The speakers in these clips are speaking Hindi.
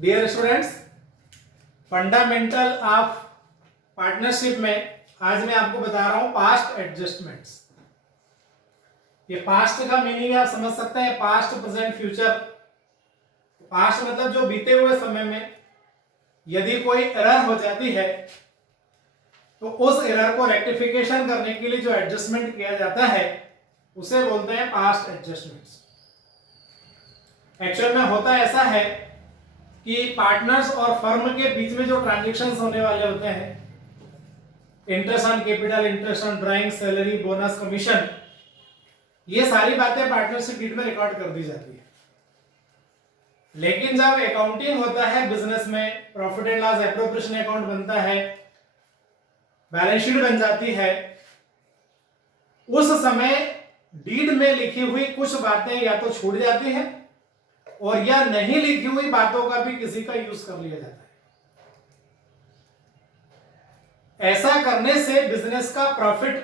Dear students, fundamental of partnership में आज मैं आपको बता रहा हूं पास्ट एडजस्टमेंट्स। ये पास्ट का मीनिंग आप समझ सकते हैं, पास्ट प्रेजेंट फ्यूचर। पास्ट मतलब जो बीते हुए समय में यदि कोई एरर हो जाती है तो उस एरर को रेक्टिफिकेशन करने के लिए जो एडजस्टमेंट किया जाता है उसे बोलते हैं पास्ट एडजस्टमेंट्स। एक्चुअल में होता ऐसा है कि पार्टनर्स और फर्म के बीच में जो ट्रांजैक्शंस होने वाले होते हैं, interest on capital, interest on drawing, salary, bonus, commission, ये सारी बातें पार्टनरशिप डीड में रिकॉर्ड कर दी जाती है। लेकिन जब अकाउंटिंग होता है बिजनेस में, profit and loss appropriation account बनता है, बैलेंस शीट बन जाती है, उस समय डीड में लिखी हुई कुछ बातें या तो छूट जाती हैं और या नहीं लिखी हुई बातों का भी किसी का यूज कर लिया जाता है। ऐसा करने से बिजनेस का प्रॉफिट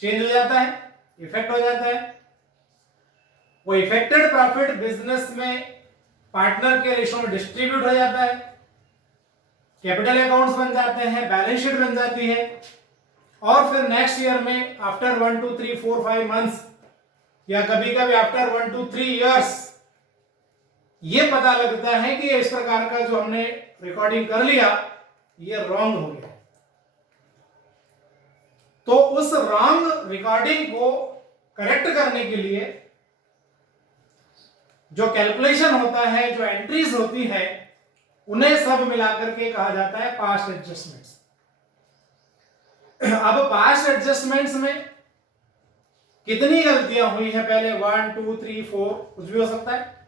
चेंज हो जाता है, इफेक्ट हो जाता है। वो इफेक्टेड प्रॉफिट बिजनेस में पार्टनर के रेशो में डिस्ट्रीब्यूट हो जाता है, कैपिटल अकाउंट्स बन जाते हैं, बैलेंस शीट बन जाती है और फिर नेक्स्ट ईयर में आफ्टर 1 2 3 4 5 मंथ्स या कभी कभी आफ्टर 1 2 3 इयर्स ये पता लगता है कि इस प्रकार का जो हमने रिकॉर्डिंग कर लिया ये रॉन्ग हो गया। तो उस रॉन्ग रिकॉर्डिंग को करेक्ट करने के लिए जो कैलकुलेशन होता है, जो एंट्रीज होती है, उन्हें सब मिलाकर के कहा जाता है पास्ट एडजस्टमेंट्स। अब पास्ट एडजस्टमेंट्स में कितनी गलतियां हुई है, पहले 1 2 3 4 कुछ भी हो सकता है,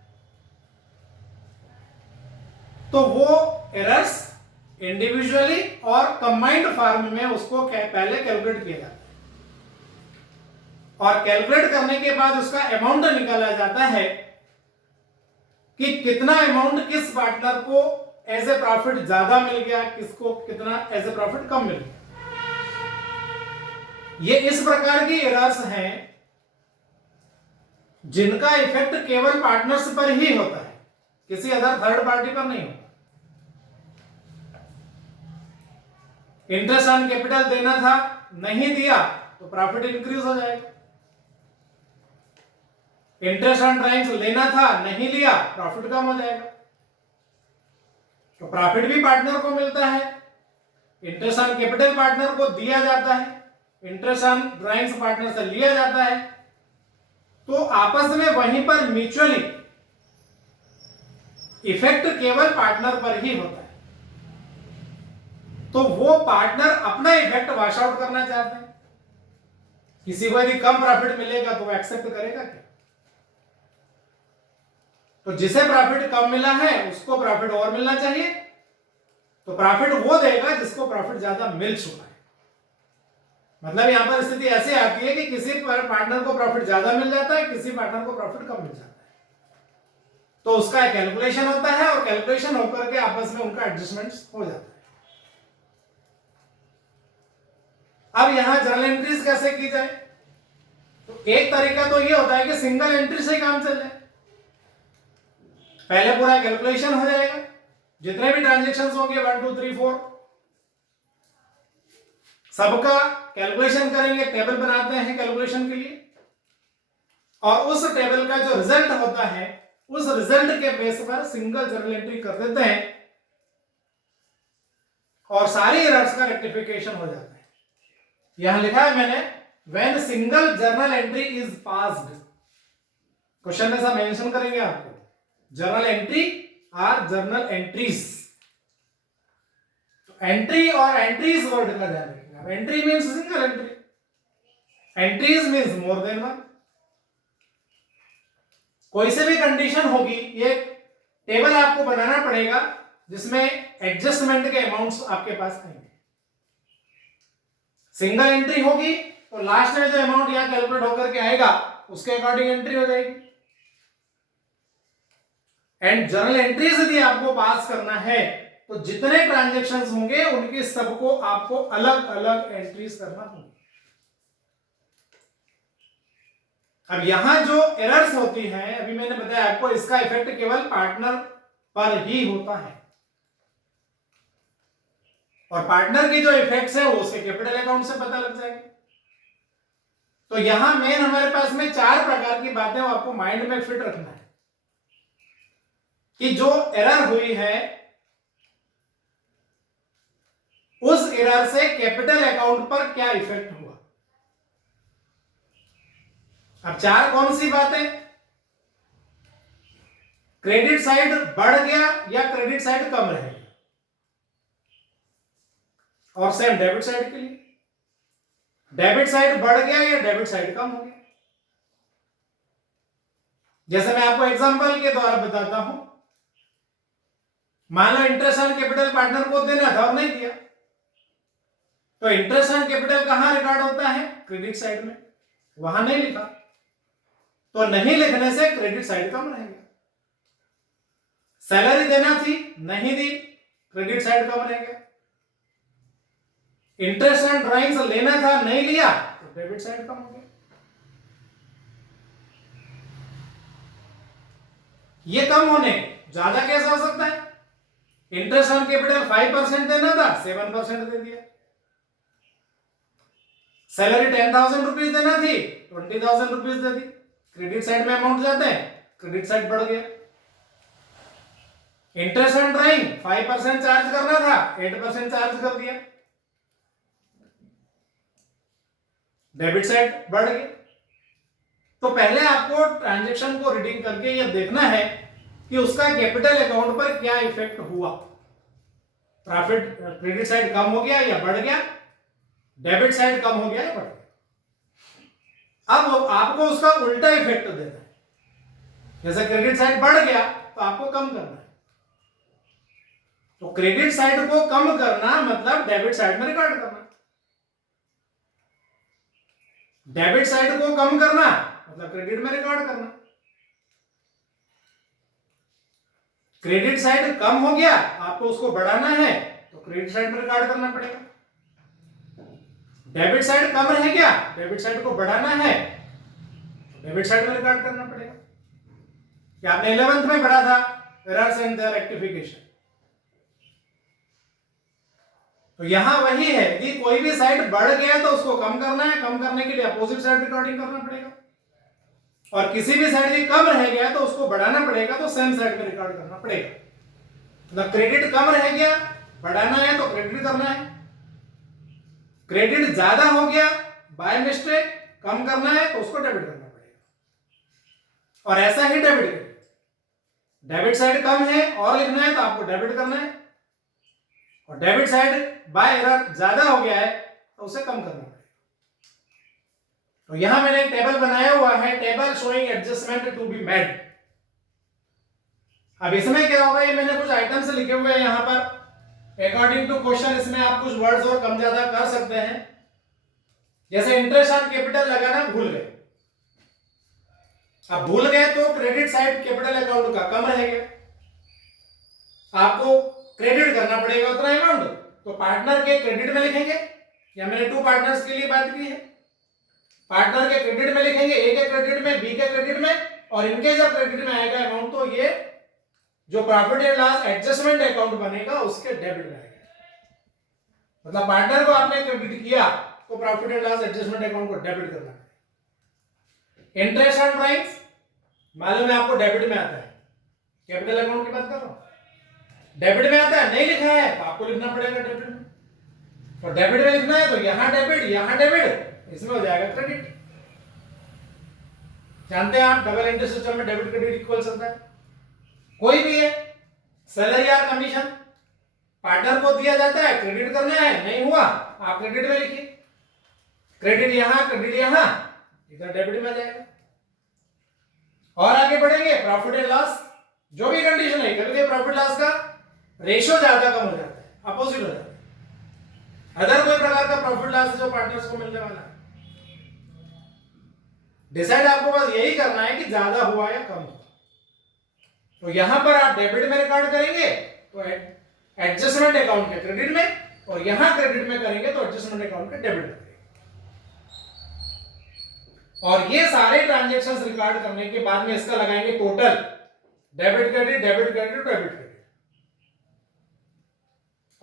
तो वो एरर्स इंडिविजुअली और कंबाइंड फॉर्म में उसको पहले कैलकुलेट किया जाता है और कैलकुलेट करने के बाद उसका अमाउंट निकाला जाता है कि कितना अमाउंट किस पार्टनर को एज ए प्रॉफिट ज्यादा मिल गया, किसको कितना एज ए प्रॉफिट कम मिल गया। ये इस प्रकार की एरर्स हैं जिनका इफेक्ट केवल पार्टनर्स पर ही होता है, किसी अदर थर्ड पार्टी पर नहीं होता। इंटरेस्ट ऑन कैपिटल देना था, नहीं दिया तो प्रॉफिट इंक्रीज हो जाएगा। इंटरेस्ट ऑन ड्राइंग्स लेना था, नहीं लिया, प्रॉफिट कम हो जाएगा। तो प्रॉफिट भी पार्टनर को मिलता है, इंटरेस्ट ऑन कैपिटल पार्टनर को दिया जाता है, इंटरेस्ट ऑन ड्राइंग्स पार्टनर से लिया जाता है। तो आपस में वहीं पर म्यूचुअली इफेक्ट केवल पार्टनर पर ही होता है। तो वो पार्टनर अपना इफेक्ट वॉश आउट करना चाहते हैं। किसी को यदि कम प्रॉफिट मिलेगा तो वो एक्सेप्ट करेगा क्या? तो जिसे प्रॉफिट कम मिला है उसको प्रॉफिट और मिलना चाहिए, तो प्रॉफिट वो देगा जिसको प्रॉफिट ज्यादा मिल चुका है। मतलब यहां पर स्थिति ऐसी आती है कि किसी पार्टनर को प्रॉफिट ज्यादा मिल जाता है, किसी पार्टनर को प्रॉफिट कम मिल जाता है। तो उसका कैलकुलेशन होता है और कैलकुलेशन होकर के आपस में उनका एडजस्टमेंट हो जाता है। अब यहां जर्नल एंट्रीज कैसे की जाए? तो एक तरीका तो ये होता है कि सिंगल एंट्री से काम चल जाए। पहले पूरा कैलकुलेशन हो जाएगा, जितने भी ट्रांजैक्शंस होंगे 1 2 3 4 सबका कैलकुलेशन करेंगे, टेबल बनाते हैं कैलकुलेशन के लिए और उस टेबल का जो रिजल्ट होता है उस रिजल्ट के बेस पर सिंगल जर्नल एंट्री कर देते हैं और सारी एरर्स का रेक्टिफिकेशन हो जाता है। यहां लिखा है मैंने, when single journal entry is passed. Question में सब मेंशन करेंगे आपको जर्नल एंट्री और जर्नल एंट्रीज। तो एंट्री और एंट्रीज वर्ड का ध्यान रखिएगा। Entry means single entry, entries means more than one. कोई से भी कंडीशन होगी, ये टेबल आपको बनाना पड़ेगा जिसमें एडजस्टमेंट के अमाउंट्स आपके पास आएंगे। सिंगल एंट्री होगी तो लास्ट में जो अमाउंट यहां कैलकुलेट होकर के आएगा उसके अकॉर्डिंग एंट्री हो जाएगी। एंड जर्नल एंट्रीज यदि आपको पास करना है तो जितने ट्रांजैक्शंस होंगे उनके सबको आपको अलग अलग एंट्रीज करना होगी। अब यहां जो एरर्स होती हैं, अभी मैंने बताया आपको, इसका इफेक्ट केवल पार्टनर पर ही होता है, और पार्टनर की जो इफेक्ट्स है वो उसके कैपिटल अकाउंट से पता लग जाएगी। तो यहां मेन हमारे पास में 4 प्रकार की बातें वो आपको माइंड में फिट रखना है कि जो एरर हुई है उस एरर से कैपिटल अकाउंट पर क्या इफेक्ट हुआ। अब 4 कौन सी बातें? क्रेडिट साइड बढ़ गया या क्रेडिट साइड कम रह गया, और सेम डेबिट साइड के लिए, डेबिट साइड बढ़ गया या डेबिट साइड कम हो गया। जैसे मैं आपको एग्जांपल के द्वारा बताता हूं, मान लो इंटरेस्ट ऑन कैपिटल पार्टनर को देना था और नहीं दिया, तो इंटरेस्ट ऑन कैपिटल कहां रिकॉर्ड होता है? क्रेडिट साइड में, वहां नहीं लिखा, तो नहीं लिखने से क्रेडिट साइड कम रहेगा। सैलरी देना थी, नहीं दी, क्रेडिट साइड कम रहेगा। इंटरेस्ट ऑन ड्राइंग्स लेना था, नहीं लिया, तो डेबिट साइड कम हो गया। ये कम होने ज्यादा कैसे हो सकता है? इंटरेस्ट ऑन कैपिटल 5% देना था, 7% दे दिया। सैलरी 10,000 रुपीज देना थी, 20,000 रुपीज दे दी। क्रेडिट साइड में अमाउंट जाते हैं, क्रेडिट साइड बढ़ गया। इंटरेस्ट ऑन ड्राइंग 5% चार्ज करना था, 8% चार्ज कर दिया, डेबिट साइड बढ़ गई। तो पहले आपको ट्रांजैक्शन को रीडिंग करके यह देखना है कि उसका कैपिटल अकाउंट पर क्या इफेक्ट हुआ। प्रॉफिट क्रेडिट साइड कम हो गया या बढ़ गया, डेबिट साइड कम हो गया या बढ़ गया। अब आपको उसका उल्टा इफेक्ट देना है। जैसे क्रेडिट साइड बढ़ गया तो आपको कम करना है, तो क्रेडिट साइड को कम करना मतलब डेबिट साइड में रिकॉर्ड करना। डेबिट साइड को कम करना मतलब क्रेडिट में रिकॉर्ड करना। क्रेडिट साइड कम हो गया, आपको उसको बढ़ाना है तो क्रेडिट साइड में रिकॉर्ड करना पड़ेगा। डेबिट साइड कम रह गया, डेबिट साइड को बढ़ाना है तो डेबिट साइड में रिकॉर्ड करना पड़ेगा। क्या आपने 11th में पढ़ा था, एरर्स एंड देयर रेक्टिफिकेशन। तो यहां वही है कि कोई भी साइड बढ़ गया तो उसको कम करना है, कम करने के लिए अपोजिट साइड रिकॉर्डिंग करना पड़ेगा, और किसी भी साइड की कम रह गया तो उसको बढ़ाना पड़ेगा, तो सेम साइड में रिकॉर्ड करना पड़ेगा। मतलब क्रेडिट कम रह गया, बढ़ाना है तो क्रेडिट करना है। क्रेडिट ज्यादा हो गया बाय मिस्टेक, कम करना है तो उसको डेबिट करना पड़ेगा, और ऐसा ही डेबिट। डेबिट साइड कम है और लिखना है तो आपको डेबिट करना है, और डेबिट साइड बाय एरर ज्यादा हो गया है तो उसे कम करना पड़ेगा। तो यहां मैंने एक टेबल बनाया हुआ है, table showing adjustment to be made. अब इसमें क्या होगा, ये मैंने कुछ आइटम्स लिखे हुए हैं यहां पर अकॉर्डिंग टू क्वेश्चन। इसमें आप कुछ वर्ड्स और कम ज्यादा कर सकते हैं। जैसे इंटरेस्ट ऑन कैपिटल लगाना भूल गए, अब भूल गए तो क्रेडिट साइड कैपिटल अकाउंट का कम रह गया, आपको क्रेडिट करना पड़ेगा उतना अमाउंट, तो पार्टनर के क्रेडिट में लिखेंगे, या मैंने 2 पार्टनर्स के लिए बात की है। पार्टनर के क्रेडिट में लिखेंगे, ए के क्रेडिट में, बी के क्रेडिट में, और इनके जब क्रेडिट में आएगा अमाउंट तो ये जो profit and loss adjustment account बनेगा उसके डेबिट में आएगा। मतलब पार्टनर को आपने क्रेडिट किया तो profit and loss adjustment account को डेबिट करना है। इंटरेस्ट ऑन ड्राइंग्स मालूम है आपको डेबिट में आता है, कैपिटल अकाउंट की बात कर रहा हूं, डेबिट में आता है, नहीं लिखा है तो आपको लिखना पड़ेगा डेबिट में। तो डेबिट में लिखना है तो यहां डेबिट, इसमें हो जाएगा क्रेडिट। जानते हैं आप डबल एंट्री सिस्टम में डेबिट क्रेडिट इक्वल चलता है। कोई भी है, सैलरी या कमीशन पार्टनर को दिया जाता है, क्रेडिट करना है, नहीं हुआ आप क्रेडिट में लिखिए, क्रेडिट यहां, क्रेडिट यहां, इधर डेबिट में जाएगा। और आगे बढ़ेंगे, प्रॉफिट एंड लॉस, जो भी कंडीशन है, कभी प्रॉफिट लॉस का रेशियो ज्यादा कम हो जाता है, अपोजिट हो जाता है। अदर कोई प्रकार का प्रॉफिट लॉस जो पार्टनर्स को मिलने वाला है, डिसाइड आपको बस यही करना है कि ज्यादा हुआ या कम हुआ। तो यहां पर आप डेबिट में रिकॉर्ड करेंगे तो एडजस्टमेंट अकाउंट के क्रेडिट में, और यहां क्रेडिट में करेंगे तो एडजस्टमेंट अकाउंट के डेबिट में। और ये सारे ट्रांजैक्शंस रिकॉर्ड करने के बाद में इसका लगाएंगे total, debit credit, debit credit, debit credit.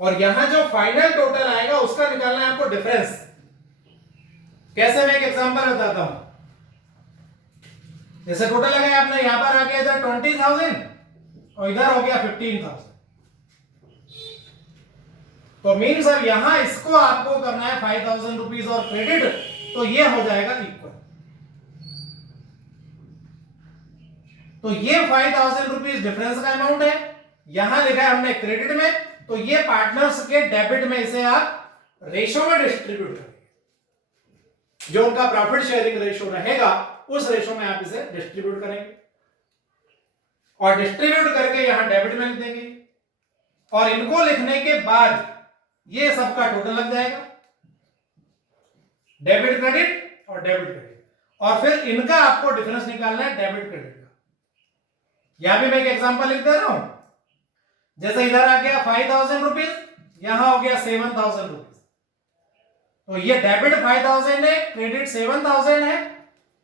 और यहां जो फाइनल टोटल आएगा उसका निकालना है आपको डिफरेंस। कैसे, मैं एक एग्जांपल बताता हूं। जैसे टोटल लगाया आपने, यहां पर आ गया इधर 20,000 और इधर हो गया 15,000, तो मीन्स अब यहां इसको आपको करना है 5,000 रुपीज और क्रेडिट, तो ये हो जाएगा इक्वल। तो ये 5,000 रुपीज डिफरेंस का अमाउंट है, यहां लिखा है हमने क्रेडिट में, तो ये पार्टनर्स के डेबिट में इसे आप रेशो में डिस्ट्रीब्यूट करेंगे। जो उनका प्रॉफिट शेयरिंग रेशो रहेगा उस रेशो में आप इसे डिस्ट्रीब्यूट करेंगे और डिस्ट्रीब्यूट करके यहां डेबिट में लिख देंगे और इनको लिखने के बाद ये सबका टोटल लग जाएगा, डेबिट क्रेडिट और डेबिट क्रेडिट, और फिर इनका आपको डिफरेंस निकालना है डेबिट क्रेडिट का। यहां भी मैं एक एग्जांपल लिख दे रहा हूं। जैसे इधर आ गया 5,000 रुपीज, यहां हो गया 7,000 रुपीज, तो ये डेबिट 5,000 है, क्रेडिट 7,000 है,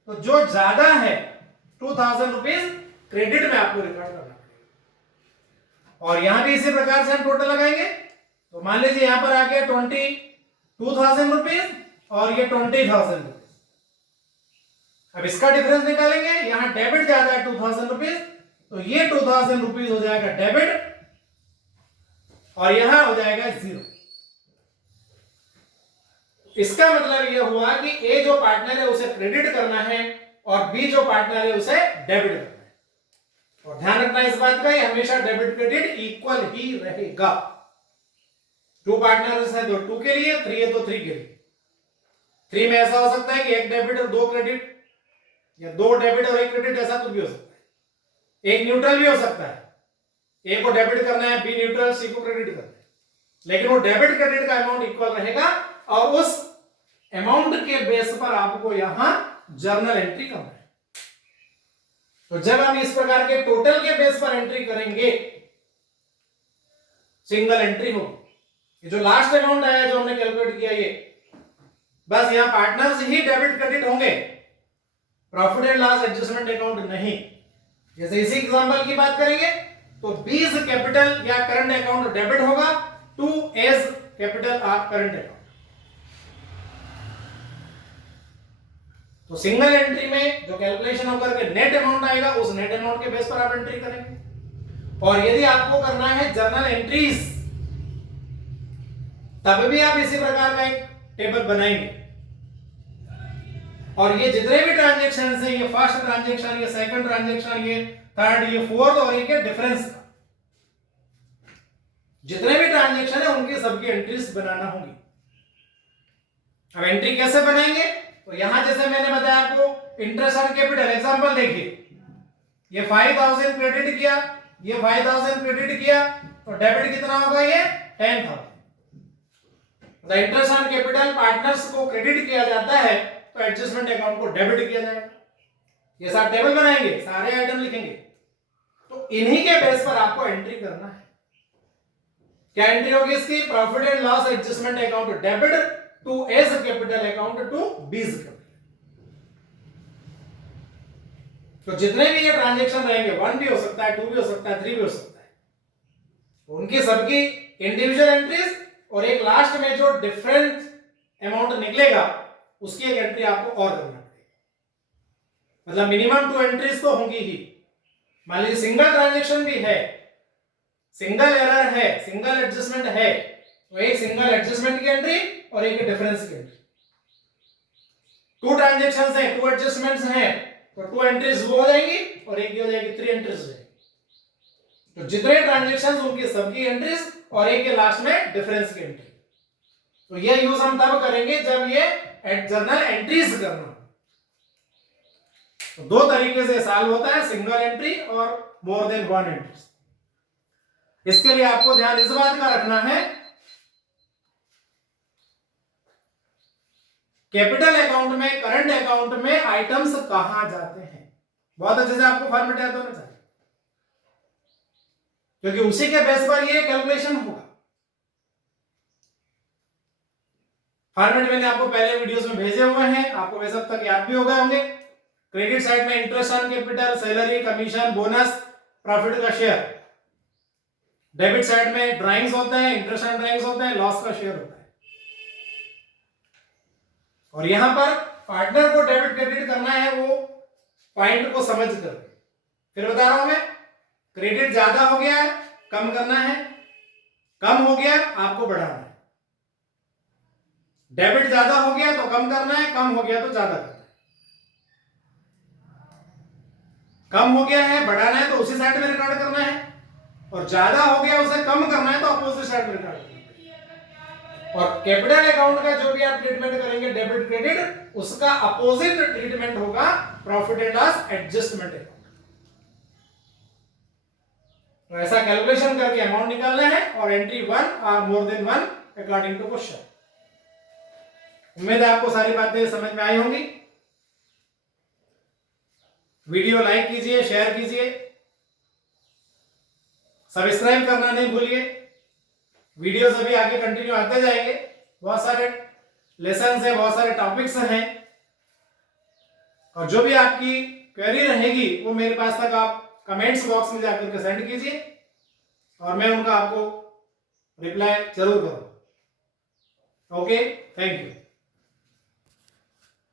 तो जो ज्यादा है 2,000 रुपीज क्रेडिट में आपको रिकॉर्ड करना पड़ेगा। और यहां भी इसी प्रकार से हम टोटल लगाएंगे, तो मान लीजिए यहां पर आ गया 22,000 रुपीज और ये 20,000 रुपीज। अब इसका डिफरेंस निकालेंगे, यहां डेबिट ज्यादा है 2,000 रुपीज, तो ये 2,000 रुपीज हो जाएगा डेबिट और यहां हो जाएगा 0। इसका मतलब यह हुआ कि ए जो पार्टनर है उसे क्रेडिट करना है और बी जो पार्टनर है उसे डेबिट करना है। और ध्यान रखना इस बात का, ये हमेशा डेबिट क्रेडिट इक्वल ही रहेगा। 2 पार्टनर्स है तो 2 के लिए, 3 है तो 3 के लिए। 3 में ऐसा हो सकता है कि 1 डेबिट और 2 क्रेडिट, या 2 डेबिट और 1 क्रेडिट, ऐसा कुछ भी हो सकता है। 1 न्यूट्रल भी हो सकता है, ए को डेबिट करना है, बी न्यूट्रल, सी को क्रेडिट करना है, लेकिन वो डेबिट क्रेडिट का अमाउंट इक्वल रहेगा और उस अमाउंट के बेस पर आपको यहां जर्नल एंट्री करना है। तो जब हम इस प्रकार के टोटल के बेस पर एंट्री करेंगे, सिंगल एंट्री होगी। ये जो लास्ट अमाउंट आया जो हमने कैलकुलेट किया, ये बस यहां पार्टनर्स ही डेबिट क्रेडिट होंगे, profit and loss adjustment account नहीं। जैसे इसी एग्जांपल की बात करेंगे तो बीज कैपिटल या करंट अकाउंट डेबिट होगा, to A's capital of current account. तो सिंगल एंट्री में जो कैलकुलेशन होकर के नेट अमाउंट आएगा, उस नेट अमाउंट के बेस पर आप एंट्री करेंगे। और यदि आपको करना है जर्नल एंट्रीज, तब भी आप इसी प्रकार का एक टेबल बनाएंगे और ये जितने भी ट्रांजैक्शन है, ये फर्स्ट ट्रांजैक्शन, ये सेकंड ट्रांजैक्शन, ये थर्ड, ये फोर्थ और ये डिफरेंस का, जितने भी ट्रांजैक्शन है उनकी सबकी एंट्रीज बनाना होगी। अब एंट्री कैसे बनाएंगे, तो यहां जैसे मैंने बताया आपको इंटरेस्ट ऑन कैपिटल एग्जांपल देखिए, ये 5,000 क्रेडिट किया, ये 5,000 क्रेडिट किया, तो डेबिट कितना होगा, ये 10,000। इंटरेस्ट ऑन कैपिटल पार्टनर्स को क्रेडिट किया जाता है तो एडजस्टमेंट अकाउंट को डेबिट किया जाएगा। ये सारे टेबल बनाएंगे, सारे आइटम लिखेंगे, तो इन्हीं के बेस पर आपको एंट्री करना है। क्या एंट्री होगी इसकी, profit and loss adjustment account debit to A's capital account to B's capital. तो जितने भी ये ट्रांजैक्शन रहेंगे, 1 भी हो सकता है, 2 भी हो सकता है, 3 भी हो सकता है, उनकी सबकी इंडिविजुअल एंट्रीज और एक लास्ट में जो डिफरेंट अमाउंट निकलेगा उसकी एक एंट्री आपको और करना पड़ेगा। मतलब मिनिमम 2 एंट्रीज तो होंगी ही। मान लीजिए सिंगल ट्रांजैक्शन भी है, सिंगल एरर है, सिंगल एडजस्टमेंट है, तो एक सिंगल एडजस्टमेंट की एंट्री और एक डिफरेंस की एंट्री। 2 ट्रांजैक्शंस हैं, 2 एडजस्टमेंट्स हैं, तो 2 एंट्रीज वो हो जाएंगी और एक ये हो जाएगी, 3 एंट्रीज हो जाएगी। तो जितने ट्रांजैक्शंस उनकी सबकी एंट्रीज और एक के लास्ट में डिफरेंस की एंट्री। तो ये यूज हम तब करेंगे जब ये जर्नल एंट्रीज करना। तो 2 तरीके से सॉल्व होता है, सिंगल एंट्री और मोर देन 1 एंट्री। इसके लिए आपको ध्यान इस बात का रखना है, कैपिटल अकाउंट में, करंट अकाउंट में आइटम्स कहां जाते हैं, बहुत अच्छे से आपको फॉर्मेट याद होना चाहिए, क्योंकि उसी के बेस पर ये कैलकुलेशन होगा। फॉर्मेट मैंने आपको पहले वीडियोस में भेजे हुए हैं, आपको वे सब तक याद भी हो गए होंगे। क्रेडिट साइड में interest on capital, salary, commission, bonus, profit का शेयर। डेबिट साइड में ड्राइंग्स होते हैं, इंटरेस्ट ऑन ड्राइंग्स होते हैं, लॉस का शेयर होता है। और यहां पर पार्टनर को डेबिट क्रेडिट करना है वो पॉइंट को समझ कर। फिर बता रहा हूं मैं, क्रेडिट ज्यादा हो गया है कम करना है, कम हो गया आपको बढ़ाना है। डेबिट ज्यादा हो गया तो कम करना है, कम हो गया तो ज्यादा करना है। कम हो गया है बढ़ाना है तो उसी साइड में रिकॉर्ड करना है, और ज्यादा हो गया उसे कम करना है तो अपोजिट साइड में रिकॉर्ड करना है। और कैपिटल अकाउंट का जो भी आप ट्रीटमेंट करेंगे डेबिट क्रेडिट, उसका अपोजिट ट्रीटमेंट होगा profit and loss adjustment account. तो ऐसा कैलकुलेशन करके अमाउंट निकालना है, और एंट्री 1 और more than 1 according to question. उम्मीद है आपको सारी बातें समझ में आई होंगी। वीडियो लाइक कीजिए, शेयर कीजिए, सब्सक्राइब करना नहीं भूलिए। वीडियोस अभी आगे कंटिन्यू आते जाएंगे, बहुत सारे लेसन है, बहुत सारे टॉपिक्स हैं, और जो भी आपकी क्वेरी रहेगी वो मेरे पास तक आप कमेंट्स बॉक्स में जाकर के सेंड कीजिए, और मैं उनका आपको रिप्लाई जरूर करूंगा। Okay, thank you.